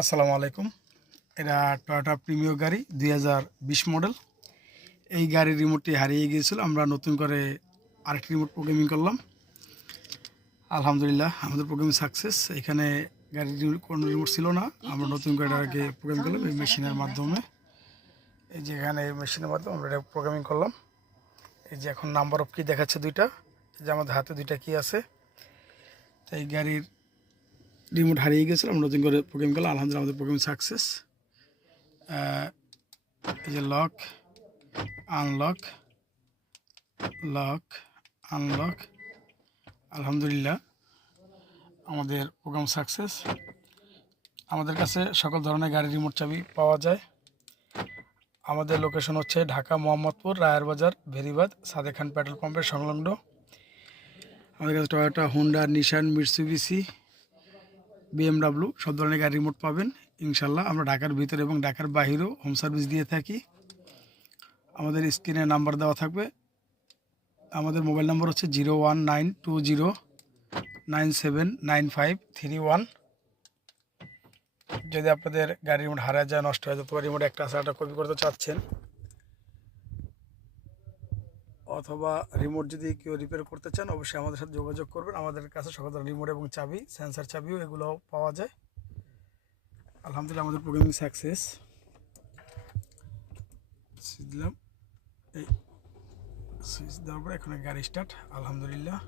আসসালামু আলাইকুম। এটা টয়োটা প্রিমিও গাড়ি 2020 মডেল। এই গাড়ির রিমোটটি হারিয়ে গিয়েছিল। আমরা নতুন করে আরেকটি রিমোট প্রোগ্রামিং করলাম। আলহামদুলিল্লাহ আমাদের প্রোগ্রামিং সাকসেস। এখানে গাড়ির কোনো রিমোট ছিল না। আমরা নতুন করে এটাকে প্রোগ্রাম করলাম এই মেশিনের মাধ্যমে। এই যে এখানে এই মেশিনের মাধ্যমে আমরা এটা প্রোগ্রামিং করলাম। এই যে এখন নাম্বার অফ কি দেখাচ্ছে দুইটা। এই যে আমাদের হাতে দুইটা কি আছে। তো এই গাড়ির রিমোট হারিয়ে গেছিল, আমরা নতুন করে প্রোগ্রাম করলাম। আলহামদুলিল্লাহ আমাদের প্রোগ্রামিং সাকসেস। এই যে লক, আনলক, লক, আনলক। আলহামদুলিল্লাহ আমাদের প্রোগ্রাম সাকসেস। আমাদের কাছে সকল ধরনের গাড়ির রিমোট চাবি পাওয়া যায়। আমাদের লোকেশন হচ্ছে ঢাকা মোহাম্মদপুর, রায়ের বাজার, ভেরিবাদ, সাদেক খান পেট্রোল পাম্পের সংলগ্ন। আমাদের কাছে টয়োটা, হুন্ডা, নিশান, মিৎসুবিশি, বিএমডাব্লিউ সব ধরনের গাড়ির রিমোট পাবেন ইনশাল্লাহ। আমরা ঢাকার ভিতরে এবং ঢাকার বাহিরেও হোম সার্ভিস দিয়ে থাকি। আমাদের স্ক্রিনে নাম্বার দেওয়া থাকবে। আমাদের মোবাইল নম্বর হচ্ছে 01920979531। যদি আপনাদের গাড়ি রিমোট হারিয়ে যায়, নষ্ট হয়ে যেতে পারে, রিমোট একটা আছে, একটা কপি করতে চাচ্ছেন, অথবা রিমোট যদি কেউ রিপেয়ার করতে চান, অবশ্যই আমাদের সাথে যোগাযোগ করবেন। আমাদের কাছে সকল ধরনের রিমোট এবং চাবি, সেন্সার চাবিও এগুলো পাওয়া যায়। আলহামদুলিল্লাহ আমাদের প্রোগ্রামিং সাকসেস। দিলাম, এই সুইচ দেওয়ার পরে এখন গাড়ি স্টার্ট। আলহামদুলিল্লাহ।